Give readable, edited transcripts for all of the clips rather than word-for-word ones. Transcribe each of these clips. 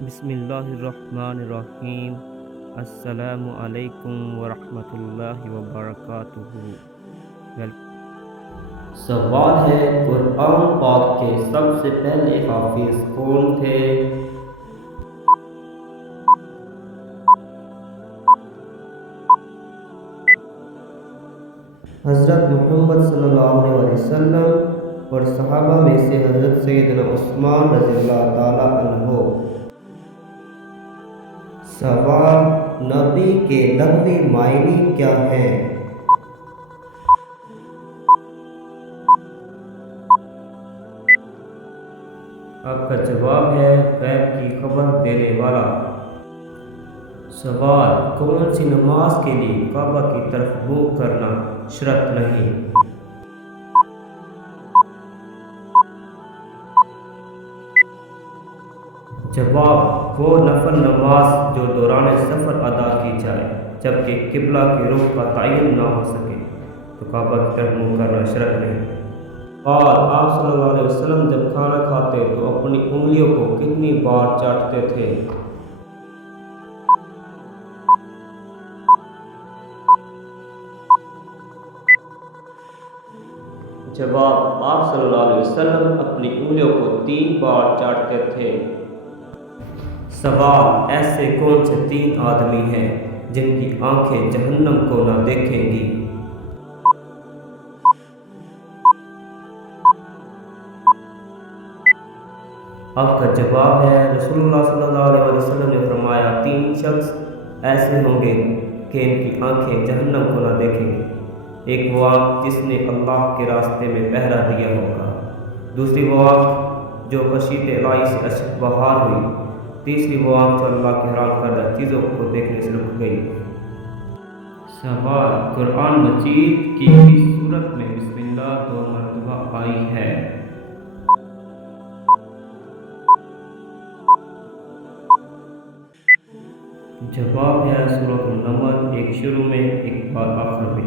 بسم اللہ الرحمن الرحیم۔ السلام علیکم ورحمۃ اللہ وبرکاتہ۔ سوال ہے، قرآن پاک کے سب سے پہلے حافظ کون تھے؟ حضرت محمد صلی اللہ علیہ وسلم اور صحابہ میں سے حضرت سیدنا عثمان رضی اللہ تعالیٰ عنہ۔ سوال، نبی کے لغوی معنی کیا ہیں؟ آپ کا جواب ہے غیب کی خبر دینے والا۔ سوال، کون سی نماز کے لیے کعبہ کی طرف منہ کرنا شرط نہیں؟ جواب، وہ نفل نماز جو دوران سفر ادا کی جائے جبکہ قبلہ کی رخ کا تعین نہ ہو سکے تو کعبہ کی طرف منہ کرنا شرط نہیں۔ اور آپ صلی اللہ علیہ وسلم جب کھانا کھاتے تو اپنی انگلیوں کو کتنی بار چاٹتے تھے؟ جواب، آپ صلی اللہ علیہ وسلم اپنی انگلیوں کو 3 بار چاٹتے تھے۔ سوال، ایسے کون سے 3 آدمی ہیں جن کی آنکھیں جہنم کو نہ دیکھیں گی؟ آپ کا جواب ہے، رسول اللہ صلی اللہ علیہ وسلم نے فرمایا 3 شخص ایسے ہوں گے کہ ان کی آنکھیں جہنم کو نہ دیکھیں گے۔ ایک وہ آنکھ جس نے اللہ کے راستے میں پہرا دیا ہوگا، دوسری وہ آنکھ جو خشیت الہی سے اشک بہار ہوئی، تیسری وہ آنکھ جو اللہ کے حرام کردہ چیزوں کو دیکھنے سے رک گئی۔ سوال، قرآن مجید کی کس سورت میں بسم اللہ 2 مرتبہ آئی ہے؟ جواب ہے سورۃ النمل، ایک شروع میں ایک بار آخر میں۔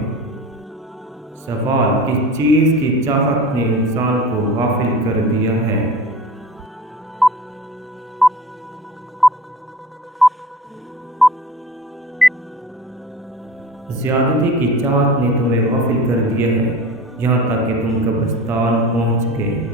سوال، کس چیز کی چاہت نے انسان کو غافل کر دیا ہے؟ زیادتی کی چاہت نے تمہیں غافل کر دیا ہے، یہاں تک کہ تم قبرستان پہنچ گئے۔